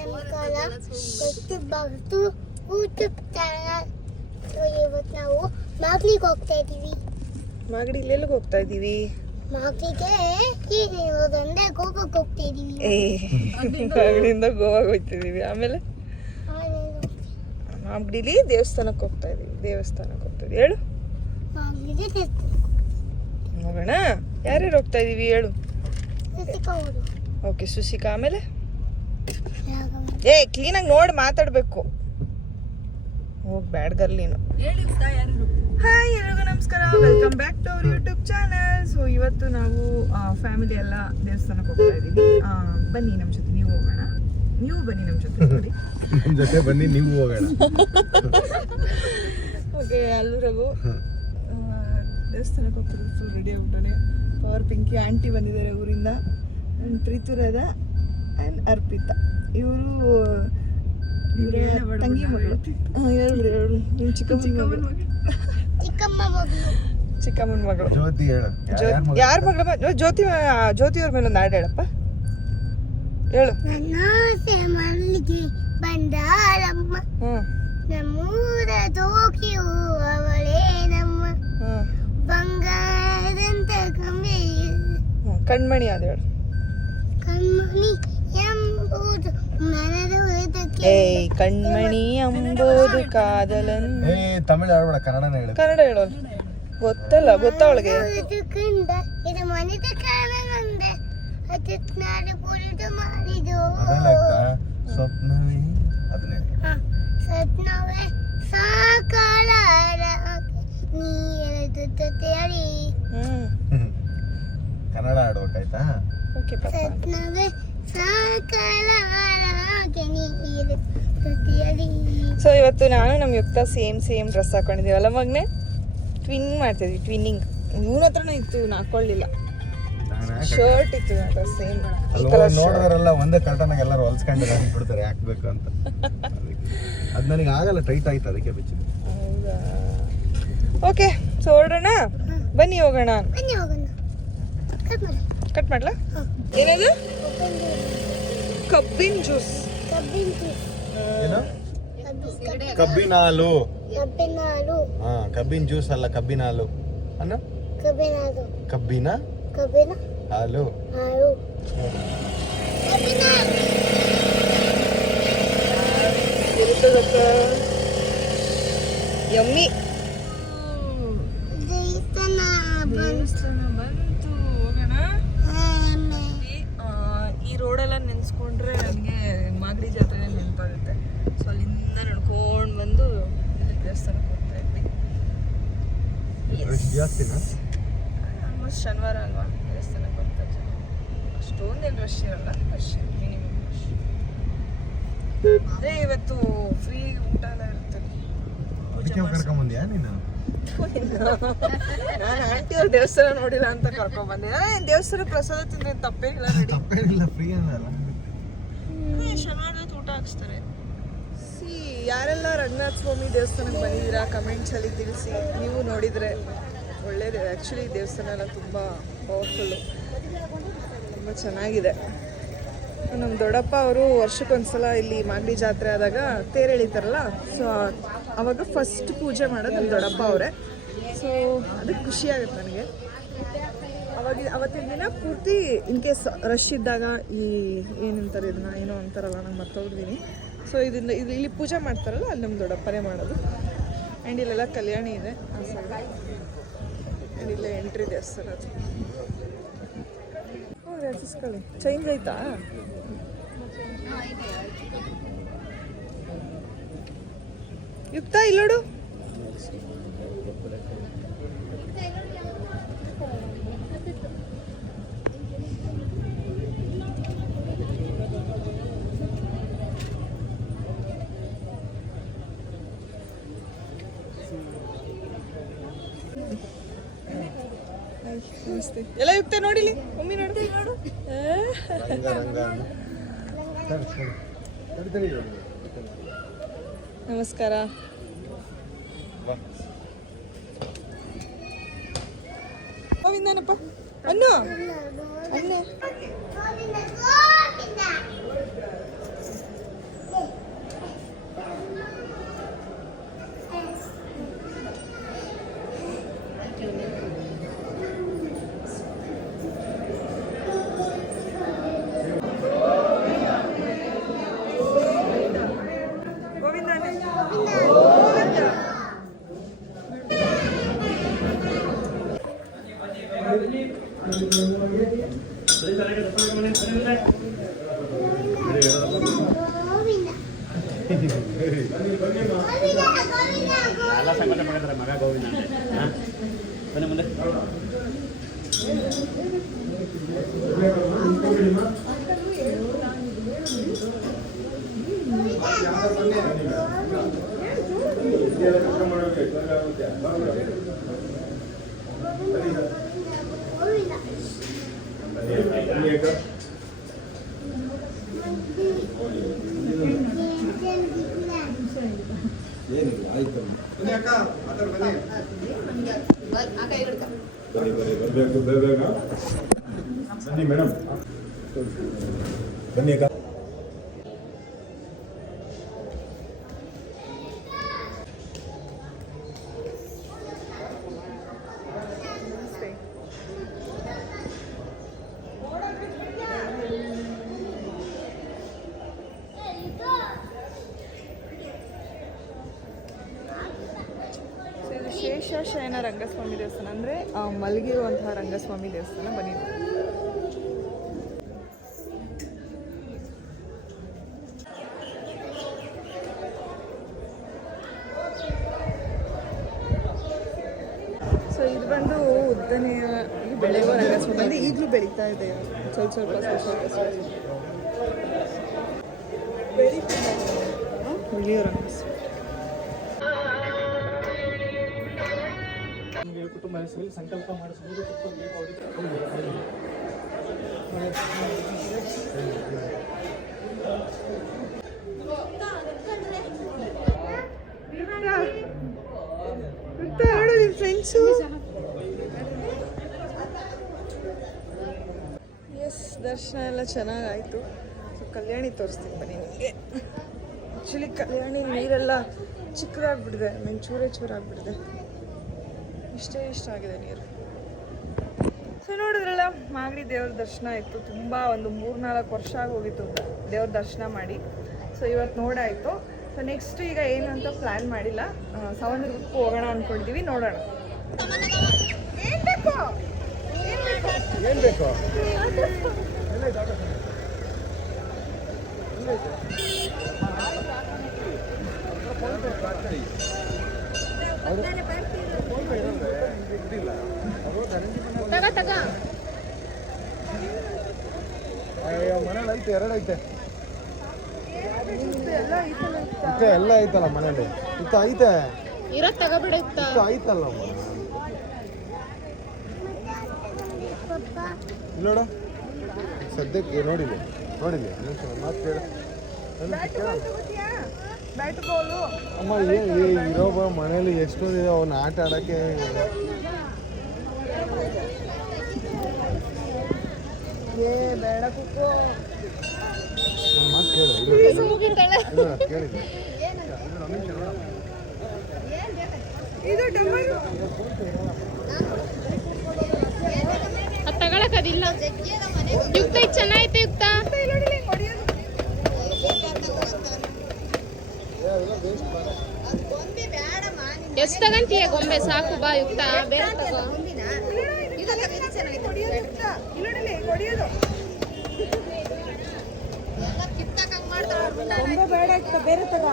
ನಮಸ್ಕಾರ ಬರ್ತು YouTube channel. ಇವತ್ತು ನಾವು ಮಾಗಡಿಗೆ ಹೋಗ್ತಾ ಇದ್ದೀವಿ. ಮಾಗಡಿ ಇಲ್ಲೆಲ್ಲಿಗೆ ಹೋಗ್ತಾ ಇದ್ದೀವಿ? ಮಾಗಡಿಗೆ ಈಗ ಇರೋದಂದ್ರೆ ಗೋವಾಕ್ಕೆ ಹೋಗ್ತಾ ಇದ್ದೀವಿ. ಮಾಗಡಿಯಿಂದ ಗೋವಾಗ ಹೋಗ್ತಿದ್ದೀವಿ. ಆಮೇಲೆ ಮಾಗಡಿಲಿ ದೇವಸ್ಥಾನಕ್ಕೆ ಹೋಗ್ತಾ ಇದ್ದೀವಿ. ಹೇಳು ಮಾಗಡಿಗೆ ಹೋಗೋಣ. ಯಾರ್ಯಾರು ಹೋಗ್ತಾ ಇದ್ದೀವಿ ಹೇಳು? ಓಕೆ, ಸುಶಿಕಾ. ಆಮೇಲೆ ಕ್ಲೀನಾಗಿ ನೋಡಿ ಮಾತಾಡಬೇಕು. ಹೋಗಿ ಬ್ಯಾಡ್ ಗರ್ಲ್ ನೀನು. ಹಾಯ್, ಎಲ್ಲರಿಗೂ ನಮಸ್ಕಾರ. Welcome back to our YouTube channel. So ಇವತ್ತು ನಾವು ಫ್ಯಾಮಿಲಿ ಎಲ್ಲ ದೇವಸ್ಥಾನಕ್ಕೆ ಹೋಗ್ತಾ ಇದ್ದೀವಿ. ಬನ್ನಿ ನಮ್ಮ ಜೊತೆ, ನೀವು ಹೋಗೋಣ. ನೀವು ಬನ್ನಿ ನಮ್ಮ ಜೊತೆ. ನೋಡಿ ನಮ್ಮ ಜೊತೆ ಬನ್ನಿ, ನೀವು ಹೋಗೋಣ. ಓಕೆ, ಅಲ್ಲೂ ರಘು ದೇವಸ್ಥಾನಕ್ಕೆ ಹೋಗ್ತಾರೆ. Full ready ಆಗ್ಬಿಟ್ಟಾನೆ. Power Pinki aunty ಬಂದಿದ್ದಾರೆ ಊರಿಂದ. ತ್ರಿತುರದ ಆ್ಯಂಡ್ ಅರ್ಪಿತಾ, ಇವರು ತಂಗಿ ಮಗಳು. ಹೇಳು, ನಿಮ್ಮ ಚಿಕ್ಕಮ್ಮನ ಮಗಳು ಜ್ಯೋತಿ. ಯಾರ ಮಗಳು? ಜ್ಯೋತಿಯವ್ರ ಮೇಲೆ ಒಂದು ಹಾಡು ಹೇಳಪ್ಪ. ಹೇಳು. ಮಲ್ಲಿಗೆ ಬಂದಾರಮ್ಮ, ನಮ್ಮೂರ ಜೋಕಿಯು ಅವಳೇ ನಮ್ಮ ಬಂಗಾರದಂತ ಕಂಬೆ. ಕಣ್ಮಣಿ ಅದು ಹೇಳು. ಕಣ್ಮಣಿ ಎಂಬುದು ಮನದ ಕಣ್ಮಣಿ ಎಂಬುದು ಕಾದಲನ್ನು. ತಮಿಳು ಹೇಳ್ಬೇಡ, ಕನ್ನಡನೇ ಹೇಳು. ಕನ್ನಡ ಹೇಳೋದು ಗೊತ್ತಾ ಅವಳಿಗೆ? ಕಂಡ ಇದು ಮನಿತ ಕಾರಣಂದ ಅತಿತ್ನಾಡು ಪುರಿದು ಮಾಡಿದು ಸ್ವಪ್ನವೇ ಅದನ್ನೇ ಸ್ವಪ್ನವೇ ಸಾಕಾರ ನೀರು ತೇರಿ. ಕನ್ನಡ ಆಡ್ಬೇಕಾಯ್ತಾ? ಓಕೆ ಪಾಪ. ಸ್ವಪ್ನವೇ ಸಾಕಾರ ನೀರು ತೇರಿ. ಸೊ ಇವತ್ತು ನಾನು ನಮ್ಮ ಯುಕ್ತ ಸೇಮ್ ಡ್ರೆಸ್ ಹಾಕೊಂಡಿದ್ದೀವಲ್ಲ ಮಗನೆ. ಟ್ವಿನ್ ಮಾಡ್ತಿದ್ವಿ, ಟ್ವಿನ್ನಿಂಗ್. ಇವನ ಹತ್ರನೂ ಇತ್ತು, ಇವ್ನು ಹಾಕೊಳ್ಳಿಲ್ಲ. ಶರ್ಟ್ ಇತ್ತು ಸೇಮ್. ನೋಡಿದ್ರೆಲ್ಲ ಒಂದೇ ಕರ್ಟನಾಗ ಎಲ್ಲರೂ ಹೊಲ್ಸ್ಕೊಂಡಿದ್ದಾರೆ ಅಂದ್ಬಿಡ್ತಾರೆ ಹಾಕ್ಬೇಕು ಅಂತ. ಅದು ನನಗೆ ಆಗಲ್ಲ, ಟೈಟ್ ಆಯ್ತು, ಅದಕ್ಕೆ ಬಿಚ್ಚಿದೆ. ಹೌದಾ? ಓಕೆ, ಸೊ ಹೊರಡೋಣ. ಬನ್ನಿ ಹೋಗೋಣ. ಬನ್ನಿ ಹೋಗೋಣ. ಕಟ್ ಮಾಡ್ಲಾ? ಏನದು? ಕಬ್ಬಿನ ಜ್ಯೂಸ್. ಏನು? ಕಬ್ಬಿನ ಹಾಲು. ಹಾ, ಕಬ್ಬಿನ ಜ್ಯೂಸ್ ಅಲ್ಲ, ಕಬ್ಬಿನ ಹಾಲು ಅನ್ನ. ಕಬ್ಬಿನ ಹಾಲು. ಯಮ್ಮಿ. ದೇವಸ್ಥಾನ ಬಂತು, ಹೋಗೋಣ. ಈ ರೋಡೆಲ್ಲ ನೆನೆಸ್ಕೊಂಡ್ರೆ ನನಗೆ ಮಾಗಡಿ ಜಾತ್ರೆ ನೆನಪಾಗುತ್ತೆ. ಸೊ ಅಲ್ಲಿಂದ ನಡ್ಕೊಂಡು ಬಂದು ದೇವಸ್ಥಾನಕ್ಕೆ ಹೋಗ್ತಾ ಇದ್ವಿ. ಆಲ್ಮೋಸ್ಟ್ ಶನಿವಾರ ಅಲ್ವಾ, ದೇವಸ್ಥಾನಕ್ಕೆ ಹೋಗ್ತಾ ಇದ್ದೀವಿ. ಅಷ್ಟೊಂದೇನು ರಶ್ ಇರಲ್ಲ, ರಶ್ ಮಿನಿಮಮ್ ರಶ್. ಅದೇ ಇವತ್ತು ಫ್ರೀ ಊಟ ಎಲ್ಲ ಇರುತ್ತೆ. ಕರ್ಕೊಂಬಂದ್ಯಾ ನೀನು? ನಾನು ಆಂಟಿಯವ್ರ ದೇವಸ್ಥಾನ ನೋಡಿಲ್ಲ ಅಂತ ಕರ್ಕೊಂಡ್ಬಂದೆ. ದೇವಸ್ಥಾನ ಪ್ರಸಾದ ತಿಂದ್ರೆ ತಪ್ಪೇನಿಲ್ಲ. ತಪ್ಪೇನಿಲ್ಲ, ಫ್ರೀ ಅನ್ನಲ್ಲ. ಶನಿವಾರದ ಊಟ ಹಾಕ್ಸ್ತಾರೆ. ಯಾರೆಲ್ಲ ರಂಗನಾಥ ಸ್ವಾಮಿ ದೇವಸ್ಥಾನಕ್ಕೆ ಬಂದಿದ್ದೀರಾ ಕಮೆಂಟ್ಸಲ್ಲಿ ತಿಳಿಸಿ. ನೀವು ನೋಡಿದರೆ ಒಳ್ಳೇದು. ಆ್ಯಕ್ಚುಲಿ ದೇವಸ್ಥಾನ ಎಲ್ಲ ತುಂಬ ಪವರ್ಫುಲ್ಲು, ತುಂಬ ಚೆನ್ನಾಗಿದೆ. ನಮ್ಮ ದೊಡ್ಡಪ್ಪ ಅವರು ವರ್ಷಕ್ಕೊಂದ್ಸಲ ಇಲ್ಲಿ ಮಾಗಡಿ ಜಾತ್ರೆ ಆದಾಗ ತೇರು ಎಳಿತಾರಲ್ಲ, ಸೊ ಆವಾಗ ಫಸ್ಟ್ ಪೂಜೆ ಮಾಡೋದು ನಮ್ಮ ದೊಡ್ಡಪ್ಪ ಅವರೇ. ಸೊ ಅದಕ್ಕೆ ಖುಷಿ ಆಗುತ್ತೆ ನನಗೆ. ಅವತ್ತಿನ ದಿನ ಪೂರ್ತಿ ಇನ್ ಕೇಸ್ ರಶ್ ಇದ್ದಾಗ ಈ ಏನಂತಾರೆ ಇದನ್ನ, ಏನೋ ಅಂತಾರಲ್ಲ, ನಂಗೆ ಮರ್ತೋಗಿದ್ದೀನಿ. ಸೊ ಇದರಿಂದ ಇಲ್ಲಿ ಪೂಜೆ ಮಾಡ್ತಾರಲ್ಲ, ಅಲ್ಲಿ ನಮ್ಮ ದೊಡ್ಡಪ್ಪನೇ ಮಾಡೋದು. ಆ್ಯಂಡ್ ಇಲ್ಲೆಲ್ಲ ಕಲ್ಯಾಣಿ ಇದೆ ಆ ಸೈಡ್. ಆ್ಯಂಡ್ ಇಲ್ಲೇ ಎಂಟ್ರಿ ದೇವಸ್ಥಾನ ಅದು. ರಚಿಸ್ಕೊಳ್ಳಿ. ಚೇಂಜ್ ಆಯ್ತಾ? ಯುಕ್ತ ಇಲ್ಲೋಡು. ಎಲ್ಲ ಯುಕ್ತ ನೋಡಿಲಿ, ಒಮ್ಮೆ ನೋಡು. ನಮಸ್ಕಾರ. ಗೋವಿಂದನಪ್ಪ ಅನ್ನು ಅನ್ನ ಎಲ್ಲ ಸಂಬಂಧ ಪಡ್ತಾರೆ ಮಗ ಗೋವಿಂದ ಅಂತ. ಹಾಂ ಬನ್ನಿ ಮುಂದೆ. ಏನಿಲ್ಲ ಆಯ್ತು ಬರಬೇಕು ಬೇಗ ಬನ್ನಿ ಮೇಡಮ್ ಬನ್ನಿ ಅಕ್ಕ. ಇದು ಶೇಷಶಯನ ರಂಗಸ್ವಾಮಿ ದೇವಸ್ಥಾನ, ಅಂದರೆ ಮಲಗಿರುವಂತಹ ರಂಗಸ್ವಾಮಿ ದೇವಸ್ಥಾನ. ಬನ್ನಿ ಸೊ ಇದು ಬಂದು ಉದ್ದನೆಯ ಬೆಳೆಯುವ ರಂಗಸ್ವಾಮಿ, ಅಂದರೆ ಈಗಲೂ ಬೆಳೀತಾ ಇದೆ, ಸ್ವಲ್ಪ ಬೆಳೆಯೋ ರಂಗಸ್ವಾಮಿ. ಕುಟುಂಬ ಹೆಸರಲ್ಲಿ ಸಂಕಲ್ಪ ಮಾಡಿಸಬಹುದು. ಫ್ರೆಂಡ್ಸು ಎಸ್, ದರ್ಶನ ಎಲ್ಲ ಚೆನ್ನಾಗಾಯಿತು. ಸೊ ಕಲ್ಯಾಣಿ ತೋರಿಸ್ತೀನಿ ಬನ್ನಿ ನಿಮಗೆ. ಆ್ಯಕ್ಚುಲಿ ಕಲ್ಯಾಣಿ ನೀರೆಲ್ಲ ಚಿಕ್ಕದಾಗ್ಬಿಟ್ಟಿದೆ, ಚೂರಾಗ್ಬಿಟ್ಟಿದೆ. ಇಷ್ಟ ಆಗಿದೆ ನೀರು. ಸೊ ನೋಡಿದ್ರಲ್ಲ, ಮಾಗಡಿ ದೇವ್ರ ದರ್ಶನ ಆಯಿತು. ತುಂಬ ಒಂದು 3-4 ವರ್ಷ ಆಗೋಗಿತ್ತು ದೇವ್ರ ದರ್ಶನ ಮಾಡಿ. ಸೊ ಇವತ್ತು ನೋಡಾಯಿತು. ಸೊ ನೆಕ್ಸ್ಟ್ ಈಗ ಏನು ಅಂತ ಪ್ಲ್ಯಾನ್ ಮಾಡಿಲ್ಲ, ಸವಣದುರ್ಗಕ್ಕೆ ಹೋಗೋಣ ಅಂದ್ಕೊಂಡಿದ್ದೀವಿ, ನೋಡೋಣ. ಏನು ಬೇಕು? ಏನು ಬೇಕು? ಮನೇಲಿ ಐತೆ, 2 ಐತೆ. ಎಲ್ಲ ಐತಲ್ಲ ಮನೇಲಿ. ಐತೆ ತಗೋಬಿಡ ಐತಲ್ಲ ನೋಡ. ಸದ್ಯಕ್ಕೆ ನೋಡಿಲ್ಲ ಮಾತು ಕೇಳ. ಅಮ್ಮ ಇರೋ ಮನೇಲಿ ಎಷ್ಟೊಂದಿದೆ, ಅವನ್ನ ಆಟ ಆಡಕ್ಕೆ. ಬೇಡ ಕುಕ್ಕೋ, ಮಾತು ಕೇಳು. ಕೇಳಿದ್ದೆ ಇದು ಡಮ್ಮರು ಅದು ತಗೊಳಕದಿಲ್ಲ. ಯುಕ್ತ ಇದು ಚೆನ್ನಾಗೈತೆ. ಯುಕ್ತ ಎಷ್ಟು ತಗಂತೀಯ ಗೊಂಬೆ? ಸಾಕು ಬಾ ಯುಕ್ತ, ಬೇರೆ ತಗೋ. ಬೇಡ ಬೇರೆ ತಗ.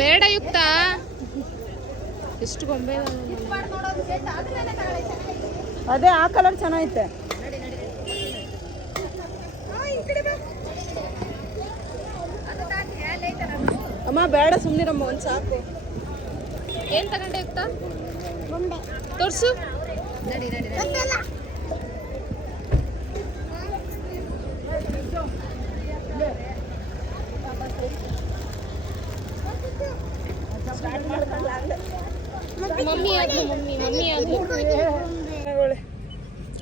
ಬೇಡ ಯುಕ್ತ, ಎಷ್ಟು ಗೊಂಬೆ. ಅದೇ ಆ ಕಲರ್ ಚೆನ್ನಾಗೈತೆ. ಅಮ್ಮ ಬೇಡ, ಸುಮ್ಮನಿರಮ್ಮ, ಒಂದು ಸಾಕು. ಏನ್ ತಗೊಂಡೆ ಯುಕ್ತ? ತೋರ್ಸು. ಮಮ್ಮಿ ಆಗ್ಲಿ.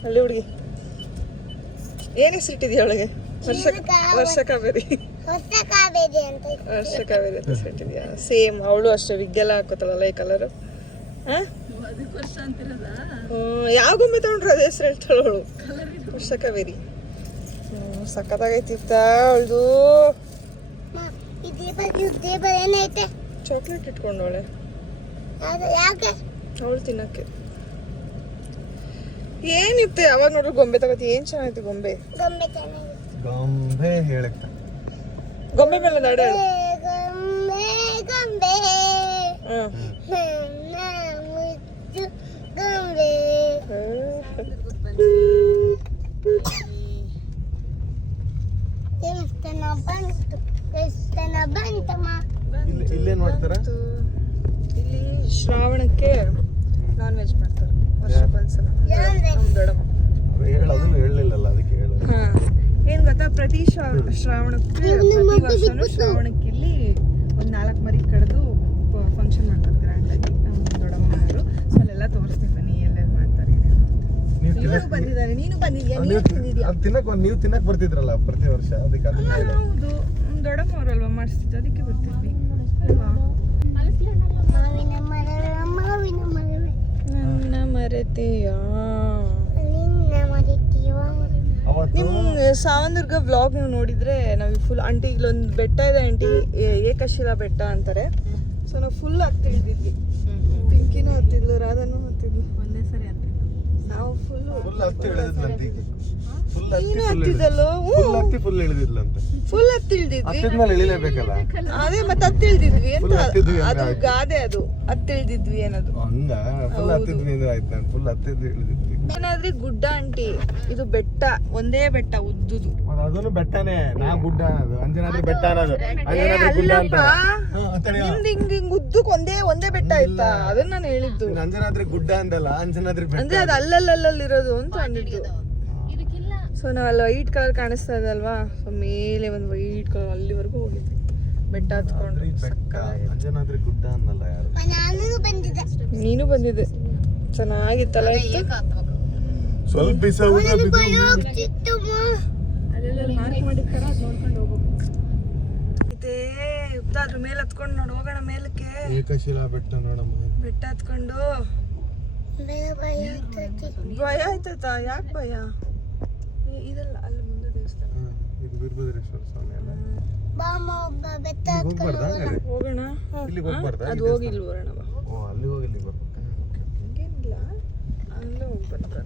ಅಲ್ಲಿ ಹುಡುಗಿ ಏನು ಹೆಸರಿಟ್ಟಿದ್ಯಾ ಅವಳಿಗೆ? ವರ್ಷ ಕಾವೇರಿ ಅಂತ ಹೆಸರಿಟ್ಟಿದ್ಯಾ? ಸೇಮ್ ಅವಳು ಅಷ್ಟೇ, ವಿಗ್ಗೆಲ್ಲ ಹಾಕೋತಾಳಲ್ಲ ಈ ಕಲರು. ಯಾವ ಗೊಂಬೆ ತಗೊಂಡ್ರು ಅದೇ ಹೆಸರು ಹೇಳ್ತಾಳು ಅವಳು, ವರ್ಷ ಕಾವೇರಿ. ಸಕ್ಕತ್ತಾಗೈತಿ ಅವಳದು. ಚಾಕ್ಲೇಟ್ ಇಟ್ಕೊಂಡವಳೆ. ಯಾಕೆ ಅವಳು ತಿನ್ನಕ್ಕೆ. ಏನಿತ್ತು ಯಾವಾಗ ನೋಡ್ರು ಗೊಂಬೆ ತಗೋತಿ. ಏನ್ ಚೆನ್ನಾಗಿತ್ತು ಗೊಂಬೆ. ಗೊಂಬೆ ಚೆನ್ನಾಗಿದೆ. ಗೊಂಬೆ ಹೇಳಕ್ಕ ಗೊಂಬೆ ಮೇಲೆ ನಡೆ. ಗೊಂಬೆ ಗೊಂಬೆ ಹ್ಮ್. ನನ್ನ ಮುದ್ದು ಗೊಂಬೆ. ದೇವಸ್ಥಾನ ಬಂತಮ್ಮ. ಇಲ್ಲೇನ್ ಮಾಡ್ತಾರ? ಇಲ್ಲಿ ಶ್ರಾವಣಕ್ಕೆ ನಾನ್ ವೆಜ್ ಮಾಡ್ತಾರೆ ವರ್ಷಕ್ಕೊಂದ್ಸಲ. ನಮ್ ದೊಡ್ಡಮ್ಮ ಅದನ್ನು ಹೇಳಲಿಲ್ಲಲ್ಲ, ಅದಕ್ಕೆ ಹೇಳೋದು. ಹಾ, ಏನ್ ಗೊತ್ತಾ, ಪ್ರತಿ ಶ್ರಾವಣಕ್ಕೆ ಪ್ರತಿ ವರ್ಷನೂ ಶ್ರಾವಣಕ್ಕೆ ಇಲ್ಲಿ ಒಂದ್ 4 ಮರಿ ಕಡ್ದು ಫಂಕ್ಷನ್ ಮಾಡ್ತಾರೆ ಗ್ರ್ಯಾಂಡ್ ಆಗಿ ನಮ್ಮ ದೊಡ್ಡಮ್ಮ ಮನೆಯವರು. ಸೊ ಅಲ್ಲೆಲ್ಲ ತೋರಿಸ್ತೀನಿ ಬನ್ನಿ ಎಲ್ಲೆಲ್ಲಿ ಮಾಡ್ತಾರೆ. ನೀನು ಬಂದಿದ್ದಾರೆ, ನೀನು ಬಂದಿದ್ಯಾ, ನೀನು ಬಂದಿದ್ಯಾ? ಅದು ನೀವು ತಿನ್ನಕ್ ಬರ್ತಿದ್ರಲ್ಲ ಪ್ರತಿ ವರ್ಷ, ಅದಕ್ಕೆ ಅದನ್ನ ಹೇಳೋದು. ಹೌದು, ನಮ್ಮ ದೊಡ್ಡಮ್ಮ ಅವರಲ್ವಾ ಮಾಡಿಸ್ತಿದ್ದು, ಅದಕ್ಕೆ ಬರ್ತಿದ್ವಿ ಅಲ್ವಾ. ಮಾವಿನ ಮರವೇ ಮಾವಿನ ಮರವೇ ನನ್ನ ಮರೆತೆಯ. ನಿನ್ನ ಮರೆತೀವ. ಅವತ್ತು ನಿಮ್ಮ ಸಾವಂದುರ್ಗ ವ್ಲಾಗ್ ನೀವು ನೋಡಿದ್ರೆ ನಾವು ಫುಲ್ ಆಂಟಿ ಇಲ್ಲೊಂದು ಬೆಟ್ಟ ಇದೆ ಆಂಟಿ, ಏಕಶಿಲಾ ಬೆಟ್ಟ ಅಂತಾರೆ. ಸೊ ನಾವು ಫುಲ್ ಹತ್ತಿ ಇಳಿದಿದ್ವಿ. ಪಿಂಕಿನೂ ಹತ್ತಿದ್ಲು, ರಾಧಾನೂ ಹತ್ತಿದ್ಲು. ಒಂದೇ ಸರಿ ಹತ್ತಿದ್ಲು ನಾವು ಫುಲ್ ಹತ್ತಿ ಇಳಿದಿದ್ಲಂತೆ. ನೀನು ಹತ್ತಿದ್ದಲ್ಲೋ? ಫುಲ್ ಇಳಿದಿದ್ಲಂತೆ. ಫುಲ್ ಹತ್ತಿ ಇಳಿದಿದ್ವಿ. ಹತ್ತಿದ್ಮೇಲೆ ಇಳಿಲೇಬೇಕಲ್ಲ. ಅದೇ ಮತ್ತೆ ಹತ್ತಿ ಇಳಿದಿದ್ವಿ ಅಂತ. Full ಹತ್ತಿದ್ವಿ ಅಂದ್ರೆ ಅದು ಗಾದೆ, ಅದು ಹತ್ತಿ ಇಳಿದಿದ್ವಿ ಅನ್ನೋದು. ಹಂಗ ಫುಲ್ ಹತ್ತಿದ್ವಿ ಅಂದ್ರೆ ಆಯ್ತು. ನಾನು ಫುಲ್ ಹತ್ತಿದ್ವಿ ಇಳಿದಿದ್ವಿ. ಏನಾದ್ರಿ ಗುಡ್ಡ ಆಂಟಿ, ಇದು ಬೆಟ್ಟ, ಒಂದೇ ಬೆಟ್ಟ ಉದ್ದುದು. ಅದನ್ನು ಬೆಟ್ಟನೇ, ನಾ ಗುಡ್ಡ ಅನ್ನೋದು. ಅಂಜನಾದ್ರಿ ಬೆಟ್ಟ ಅನ್ನೋದು, ಅಂಜನಾದ್ರಿ ಗುಡ್ಡ ಅಂತ. ನಿಮ್ದು ಹಿಂಗ್ ಹಿಂಗ್ ಉದ್ದಕ್ ಒಂದೇ ಬೆಟ್ಟ ಆಯ್ತಾ? ಅದನ್ನ ನಾನು ಹೇಳಿದ್ದು. ಅಂಜನಾದ್ರಿ ಗುಡ್ಡ ಅಂದಲ್ಲ, ಅಂಜನಾದ್ರಿ ಬೆಟ್ಟ. ಅಂದ್ರೆ ಅದು ಅಲ್ಲಲ್ಲಿರೋದು ಅಂತ ಅಂದಿದ್ದು. ಸೊ ನಾವು ಅಲ್ಲಿ ವೈಟ್ ಕಲರ್ ಕಾಣಿಸ್ತಾ ಇದೆ ಅಲ್ವಾ, ಸೊ ಮೇಲೆ ಒಂದು ವೈಟ್ ಕಲರ್ ಅಲ್ಲಿವರೆಗೂ ಹೋಗಿದ್ವಿ ಬೆಟ್ಟ ಹತ್ಕೊಂಡು. ಬೆಟ್ಟ ಅಂಜನಾದ್ರಿ ಗುಡ್ಡ ಅನ್ನಲ್ಲ ಯಾರು. ನಾನು ಬಂದಿದ್ದೆ. ನೀನು ಬಂದಿದ್ದೆ, ಚೆನ್ನಾಗಿತ್ತಲ್ಲ ಇತ್ತು. ಸ್ವಲ್ಪ ಹೋಗ್ತಿತ್ತಮ್ಮ. ಅಲ್ಲೆಲ್ಲ ಮಾರ್ಕ್ ಮಾಡಿರ್ತಾರ, ಅದು ನೋಡ್ಕೊಂಡು ಹೋಗ್ಬೇಕು. ಇದೇ ಉದ್ದ ಅದ್ರ ಮೇಲೆ ಹತ್ಕೊಂಡು ನೋಡಿ ಹೋಗೋಣ ಮೇಲಕ್ಕೆ. ಏಕಶಿಲಾ ಬೆಟ್ಟ ನೋಡಮ್ಮ. ಬೆಟ್ಟ ಹತ್ಕೊಂಡು ಬೇಗ ಭಯ ಆಗ್ತೈತಿ. ಭಯ ಆಯ್ತೈತಾ? ಯಾಕೆ ಭಯ? ಇದಲ್ಲ, ಅಲ್ಲಿ ಮುಂದೆ ದೇವಸ್ಥಾನ. ಇದು ವೀರಭದ್ರೇಶ್ವರ ಸ್ವಾಮಿ ಅಲ್ಲ. ಬಾಮ ಒಬ್ಬ ಬೆಟ್ಟ ಹೋಗ್ಬಾರ್ದಾ ಹಂಗಾರೆ? ಹೋಗೋಣ. ಇಲ್ಲಿಗೆ ಹೋಗ್ಬಾರ್ದಾ? ಅದು ಹೋಗಿ ಇಲ್ಲಿ ಬರೋಣ ಬಾ. ಓ, ಅಲ್ಲಿ ಹೋಗಿ ಇಲ್ಲಿ ಬರ್ಬೇಕಾ? ಹಂಗೇನಿಲ್ಲ, ಅಲ್ಲೇ ಹೋಗ್ಬರ್ತಾರೆ.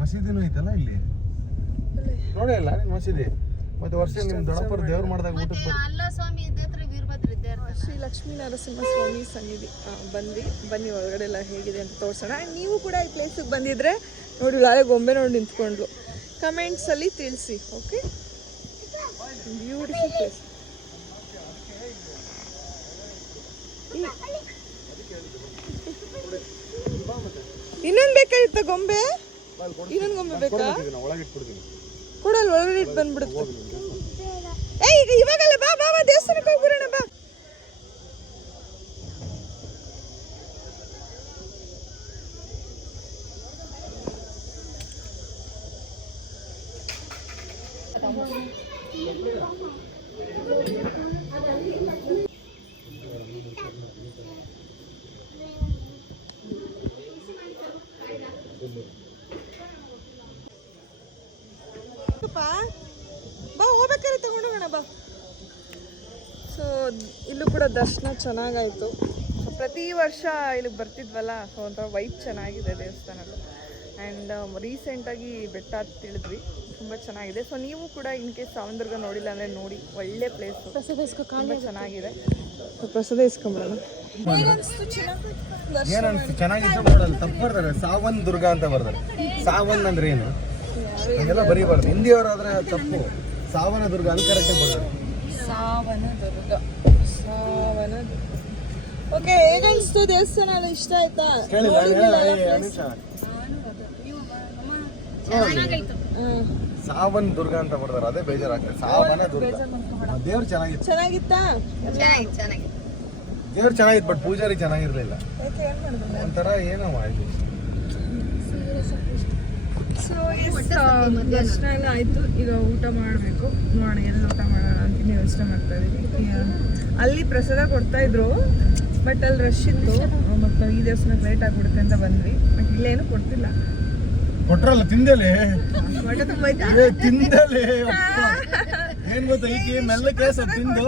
ಮಸೀದಿನೂ ಐತಲ್ಲ ಇಲ್ಲಿ, ನೋಡೇ ಇಲ್ಲ ನೀನು ಮಸೀದಿ. ಮತ್ತೆ ವರ್ಷ ನಿಮ್ ದೊಡ್ಡಪ್ಪರು ದೇವ್ರು ಮಾಡಿದಾಗ ಊಟಕ್ಕೆ ಶ್ರೀ ಲಕ್ಷ್ಮೀ ನರಸಿಂಹ ಸ್ವಾಮಿ ಸನ್ನಿಧಿ ಬನ್ನಿ ಒಳಗಡೆ ಎಲ್ಲ ಹೇಗಿದೆ ಅಂತ ತೋರಿಸೋಣ. ನೀವು ಕೂಡ ಈ ಪ್ಲೇಸಿಗೆ ಬಂದಿದ್ರೆ ನೋಡಿ, ಒಳಗೆ ಗೊಂಬೆ ನೋಡಿ ನಿಂತ್ಕೊಂಡ್ಲು. ಕಮೆಂಟ್ಸಲ್ಲಿ ತಿಳಿಸಿ. Okay, beautiful place. ಇನ್ನೊಂದು ಬೇಕಾಗಿತ್ತ ಗೊಂಬೆ? ಇನ್ನೊಂದು ಗೊಂಬೆ ಬೇಕಾ? ಒಳಗೆ ಇಟ್ಬಿಡ್ತೀನಿ. ಕೊಡಲ್, ಒಳಗಡೆ ಇಟ್ಟು ಬಂದ್ಬಿಡುತ್ತೆ. ಈಗ ಇವಾಗಲ್ಲ, ಬಾ ಬಾ ಬಾ, ದೇವಸ್ಥಾನಕ್ಕೆ ಹೋಗ್ಬಿಡೋಣ ಬಾ. ಬಾ, ಹೋಗ್ಬೇಕಾದ್ರೆ ತಗೊಂಡೋಗೋಣ ಬಾ. ಸೊ ಇಲ್ಲೂ ಕೂಡ ದರ್ಶನ ಚೆನ್ನಾಗಾಯಿತು. ಸೊ ಪ್ರತಿ ವರ್ಷ ಇಲ್ಲಿಗೆ ಬರ್ತಿದ್ವಲ್ಲ, ಸೊ ಒಂಥರ ವೈಬ್ ಚೆನ್ನಾಗಿದೆ ದೇವಸ್ಥಾನದ್ದು. ಆ್ಯಂಡ್ ರೀಸೆಂಟಾಗಿ ಬೆಟ್ಟ ತಿಳಿದ್ವಿ, ತುಂಬ ಚೆನ್ನಾಗಿದೆ. ಸೊ ನೀವು ಕೂಡ ಇನ್ ಕೇಸ್ ಸಾವಂದುರ್ಗ ನೋಡಿಲ್ಲ ಅಂದರೆ ನೋಡಿ, ಒಳ್ಳೆ ಪ್ಲೇಸು, ತುಂಬ ಚೆನ್ನಾಗಿದೆ. ಸೊ ಪ್ರಸಾದ ಇಸ್ಕೊಂಬರೋಣ. ಏನನ್ಸ್ತು? ಚೆನ್ನಾಗಿತ್ತು ನೋಡಲ್ಲ. ತಪ್ಪು ಬರ್ತಾರೆ, ಸಾವನ್ ದುರ್ಗ ಅಂತ ಬರ್ತಾರೆ. ಸಾವನ್ ಅಂದ್ರೆ ಏನು ಹಂಗೆಲ್ಲ ಬರೀಬಾರ್ದು. ಹಿಂದಿಯವರಾದ್ರೆ ತಪ್ಪು. ಸಾವನ ದುರ್ಗ ಅಂತ ಕರೆಕ್ಟಾಗಿ ಬರ್ತಾರೆ. ಸಾವನದುರ್ಗ. ಓಕೆ, ಹೇಗನ್ಸ್ತು ದೇವಸ್ಥಾನ? ಎಲ್ಲ ಇಷ್ಟ ಆಯ್ತಾ? ಸಾವನ್ ದುರ್ಗ ಅಂತ ಬರ್ತಾರೆ, ಅದೇ ಬೇಜಾರಾಗ್ತದೆ. ಸಾವನ ದುರ್ಗ. ದೇವ್ರು ಚೆನ್ನಾಗಿತ್ತು. ಚೆನ್ನಾಗಿತ್ತಾ? ದೇವ್ರು ಚೆನ್ನಾಗಿತ್ತು, ಬಟ್ ಪೂಜಾರಿ ಚೆನ್ನಾಗಿರ್ಲಿಲ್ಲ. ಒಂಥರ ಏನೋ ಇದು. ಸೊ ದರ್ಶನ ಎಲ್ಲ ಆಯಿತು. ಈಗ ಊಟ ಮಾಡಬೇಕು. ನೋಡೋಣ ಎಲ್ಲಿ ಊಟ ಮಾಡೋಣ ಅಂತ ಯೋಚನೆ ಮಾಡ್ತಾ ಇದ್ದೀವಿ. ಅಲ್ಲಿ ಪ್ರಸಾದ ಕೊಡ್ತಾಯಿದ್ರು, ಬಟ್ ಅಲ್ಲಿ ರಶ್ ಇತ್ತು. ಮತ್ತು ಈ ದೇವಸ್ಥಾನಕ್ಕೆ ಲೇಟ್ ಆಗಿಬಿಡುತ್ತೆ ಅಂತ ಬಂದ್ವಿ. ಬಟ್ ಇಲ್ಲೇನು ಕೊಡ್ತಿಲ್ಲ. ಕೊಟ್ರಲ್ಲ, ತಿಂದಲೆ ಹೊಟ್ಟೆ ತುಂಬ ತಿಂದಲೆ. ಏನ್ ಗೊತ್ತಾ, ಈಗ ಮೆಲ್ಲಕ್ಕೆ ಸ್ವಲ್ಪ ತಿಂದು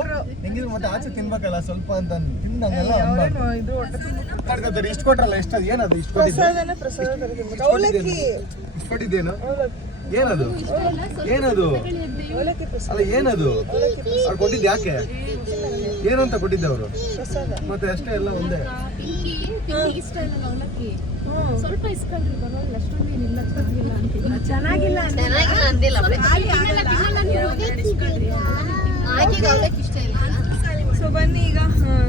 ಹಿಂಗಿದ್ರೆ ಮತ್ತೆ ಆಚೆ ತಿನ್ಬೇಕಲ್ಲ ಸ್ವಲ್ಪ ಅಂತ ತಿಂದಂಗೆಲ್ಲ ಅವ್ರೇನು ಇದು ಹೊಟ್ಟೆ ತುಂಬ ಮಾತಾಡ್ಕೊತಾರೆ. ಇಷ್ಟು ಕೊಟ್ರಲ್ಲ, ಎಷ್ಟು ಏನದು ಇಷ್ಟು ಕೊಟ್ಟಿದ್ದು? ಪ್ರಸಾದನ ಪ್ರಸಾದ ತರಬೇಕು. ಅವಲಕ್ಕಿ ಇಷ್ಟು ಕೊಟ್ಟಿದ್ದೇನು? ಏನದು ಏನದು ಅವಲಕ್ಕಿ ಪ್ರಸಾದ ಅಲ್ಲ ಏನದು ಅವ್ರು ಕೊಟ್ಟಿದ್ದು ಯಾಕೆ? ಏನು ಅಂತ ಕೊಟ್ಟಿದ್ದೆ ಅವರು? ಪ್ರಸಾದ. ಮತ್ತೆ ಅಷ್ಟೇ ಎಲ್ಲ ಒಂದೇ. ಇಷ್ಟ ಇಲ್ಲ ಅವಲಕ್ಕಿ ಸ್ವಲ್ಪ ಇಸ್ಕೊಳ್ರಿ ಬರೋಲ್ಲ ಅಷ್ಟೊಂದು ಏನಿಲ್ಲ ಚೆನ್ನಾಗಿಲ್ಲ ಅಂದಿಲ್ಲ ಇಷ್ಟ ಇಲ್ಲ. ಸೊ ಬನ್ನಿ ಈಗ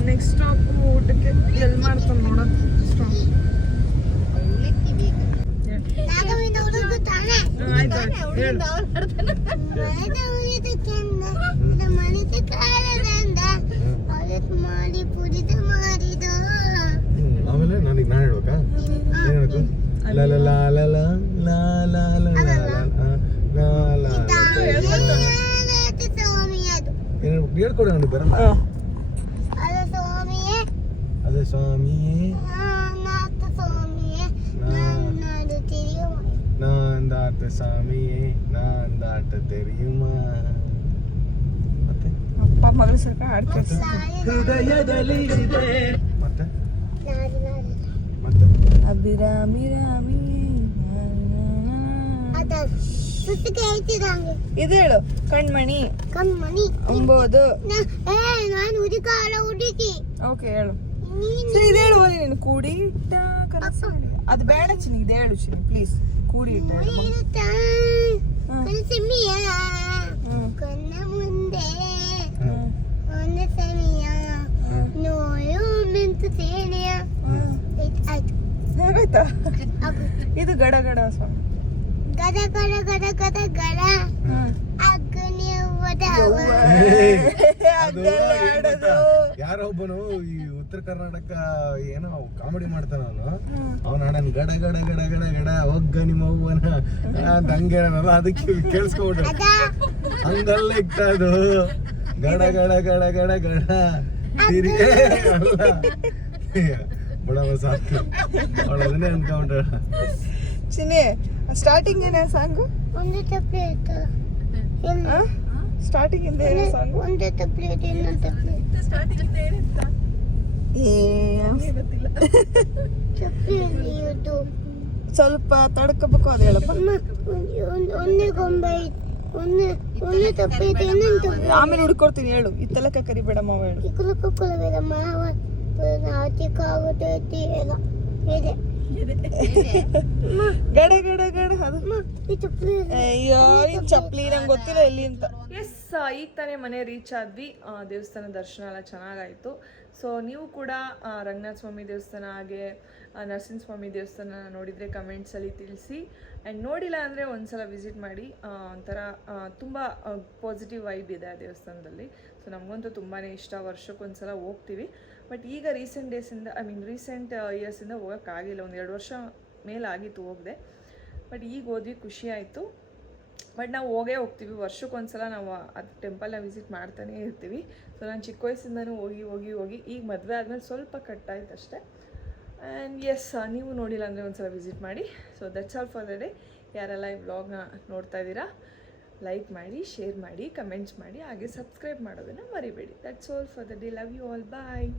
ನೆಕ್ಸ್ಟ್ ಸ್ಟಾಪ್ ಊಟಕ್ಕೆ ಎಲ್ಲಿ ಮಾಡ್ತಾನೆ ನೋಡೋದು ಸ್ಟಾಪ್. ನಾಗವಿಂದ ಹುಡುಗ ತಾನೆ ಮನಿತ ಕಾಲದಿಂದ ಅವತ್ತು ಮಾಡಿ ಪುರಿದ ಮಾಡಿದ ಆಮೇಲೆ ನನಗೆ ನಾನು ಹೇಳ್ಬೇಕಾ? ಏನು ಹೇಳ್ಬೇಕು? ಲ ಲ ಲ ಲ ಲ ಲ ಲ ಲ ಲ ಲ ಲ ಸ್ವಾಮಿ ಅದು ಏನು ಹೇಳ್ಬೇಕು? ಹೇಳ್ಕೊಡಿ ನನಗೆ ಬರಲ್ಲ. ಅದು ಸ್ವಾಮಿಯೇ ಅದೇ ಸ್ವಾಮಿಯೇ ನಾಥ ಸ್ವಾಮಿಯೇ ನಾಡು ತಿಳಿಯುವ ನಾಂದಾಟ ಸ್ವಾಮಿಯೇ ನಾಂದಾಟ ತೆರೆಯುಮ. ಮತ್ತೆ ಅಪ್ಪ ಮಗಳ ಸರ್ಕ ಹಾಡ್ತಾರೆ. ಮತ್ತೆ ನಾಡು ನಾಡು ಮತ್ತೆ ಅಭಿರಾಮಿ ರಾಮಿ ಅದ ಸುತ್ತಿಗೆ ಹೇಳ್ತಿದಂಗೆ ಇದು ಹೇಳು. ಕಣ್ಮಣಿ ಕಣ್ಮಣಿ ಅಂಬೋದು. ನಾನು ಹುಡುಕಾಲ ಹುಡುಕಿ ಓಕೆ ಹೇಳು. ನೀನು ಸರಿ ಇದು ಹೇಳು ಹೋಗಿ ನೀನು. ಕೂಡಿ ಇಟ್ಟ ಕನಸು. ಅದು ಬೇಡ ಚಿನಿ, ಇದು ಹೇಳು ಚಿನಿ ಪ್ಲೀಸ್. ಕೂಡಿ ಇಟ್ಟ ಹೇಳು. ಇರುತ್ತಾ ಕನಸಿಮಿಯ ಕಣ್ಣ ಮುಂದೆ ಒಂದು ಸಮಯ ನೋಯು ಮಿಂಚು ಸೇನೆಯ ಆಯ್ತು ಆಗೋಯ್ತಾ? ಆಗು ಇದು ಗಡ ಗಡ ಸಾಂಗ್. ಗದ ಗಡ ಗದ ಗದ ಗಡ ಅಗ್ನಿ ಯಾರೋ ಒಬ್ಬನು ಈ ಉತ್ತರ ಕರ್ನಾಟಕ ಏನೋ ಕಾಮಿಡಿ ಮಾಡ್ತಾನ ಅವನು ಹಾಡನ್ ಗಡ ಗಡ ಗಡ ಗಡ ಗಡ ಒಗ್ಗ ನಿಮ್ಮ ಅವ್ವನ ಅಂತ ಹಂಗೆ ಹೇಳಲ್ಲ. ಅದಕ್ಕೆ ಕೇಳಿಸ್ಕೊಬಿಟ್ರು ಹಂಗಲ್ಲ ಇತ್ತ ಅದು ಗಡ ಗಡ ಗಡ ಗಡ ಗಡ ತಿರುಗಿ ಅಲ್ಲ ಬಡವ ಸಾಕು ಅವಳು ಅದನ್ನೇ ಅನ್ಕೊಂಡ್ರ. ಚಿನಿ ಸ್ಟಾರ್ಟಿಂಗ್ ಏನೇ ಸಾಂಗು? ಒಂದು ತಪ್ಪಲೆ ಇರ್ತಲ್ಲ ಸ್ಟಾರ್ಟಿಂಗ್ ಇಂದ ಏನೇ ಸಾಂಗು? ಒಂದು ತಪ್ಪಲೆ ಇದೆ ಇನ್ನೊಂದು ತಪ್ಪಲೆ ತಪ್ಪಲೆ ಇದು ಸ್ವಲ್ಪ ತಡ್ಕೋಬೇಕು. ಅದು ಹೇಳಪ್ಪ. ಒಂದೇ ಗೊಂಬೆ ಒಂದೇ ತಪ್ಪಲೆ ಇದೆ ಇನ್ನೊಂದು ತಪ್ಪಲೆ ಆಮೇಲೆ ಹುಡ್ಕೊಡ್ತೀನಿ ಹೇಳು. ಇತ್ತಲಕ್ಕ ಕರಿಬೇಡ ಮಾವ ಹೇಳು. ಇಕ್ಕಲು ಕುಕ್ಕುಲವಿದ ಮಾವ ನಾಚಿಕಾಗುತ್ತೈತಿ ಎಲ್ಲ ಇದೆ ಗಡ ಗಡ ಗಡ ಅದು. ಈ ತಪ್ಪಲೆ ಅಯ್ಯೋ ನೀನ್ ಚಪ್ಲಿ ನಂಗೆ ಗೊತ್ತಿಲ್ಲ ಎಲ್ಲಿ ಅಂತ. ಎಸ್ ಈಗ ತಾನೇ ಮನೆ ರೀಚ್ ಆದ್ವಿ. ದೇವಸ್ಥಾನ ದರ್ಶನ ಎಲ್ಲ ಚೆನ್ನಾಗಾಯಿತು. ಸೊ ನೀವು ಕೂಡ ರಂಗನಾಥ ಸ್ವಾಮಿ ದೇವಸ್ಥಾನ ಹಾಗೆ ನರಸಿಂಹಸ್ವಾಮಿ ದೇವಸ್ಥಾನ ನೋಡಿದರೆ ಕಮೆಂಟ್ಸಲ್ಲಿ ತಿಳಿಸಿ. ಆ್ಯಂಡ್ ನೋಡಿಲ್ಲ ಅಂದರೆ ಒಂದ್ಸಲ ವಿಸಿಟ್ ಮಾಡಿ. ಒಂಥರ ತುಂಬ ಪಾಸಿಟಿವ್ ವೈಬ್ ಇದೆ ಆ ದೇವಸ್ಥಾನದಲ್ಲಿ. ಸೊ ನಮಗಂತೂ ತುಂಬಾ ಇಷ್ಟ. ವರ್ಷಕ್ಕೊಂದ್ಸಲ ಹೋಗ್ತೀವಿ. ಬಟ್ ಈಗ ರೀಸೆಂಟ್ ಇಯರ್ಸಿಂದ ಹೋಗೋಕ್ಕಾಗಿಲ್ಲ. ಒಂದು 2 ವರ್ಷ ಮೇಲಾಗಿತ್ತು ಹೋಗದೆ. ಬಟ್ ಈಗ ಹೋದ್ವಿ, ಖುಷಿ ಆಯಿತು. ಬಟ್ ನಾವು ಹೋಗ್ತೀವಿ ವರ್ಷಕ್ಕೊಂದ್ಸಲ. ನಾವು ಅದು ಟೆಂಪಲ್ನ ವಿಸಿಟ್ ಮಾಡ್ತಾನೇ ಇರ್ತೀವಿ. ಸೊ ನಾನು ಚಿಕ್ಕ ವಯಸ್ಸಿಂದನೂ ಹೋಗಿ ಈಗ ಮದುವೆ ಆದಮೇಲೆ ಸ್ವಲ್ಪ ಕಟ್ಟಾಯ್ತು ಅಷ್ಟೇ. ಆ್ಯಂಡ್ ಎಸ್ ನೀವು ನೋಡಿಲ್ಲ ಅಂದರೆ ಒಂದ್ಸಲ ವಿಸಿಟ್ ಮಾಡಿ. So that's all for the day. ಯಾರೆಲ್ಲ ಈ ವ್ಲಾಗ್ನ ನೋಡ್ತಾ ಇದ್ದೀರಾ ಲೈಕ್ ಮಾಡಿ, ಶೇರ್ ಮಾಡಿ, ಕಮೆಂಟ್ಸ್ ಮಾಡಿ, ಹಾಗೆ ಸಬ್ಸ್ಕ್ರೈಬ್ ಮಾಡೋದನ್ನು ಮರಿಬೇಡಿ. That's all for the day. Love you all. Bye.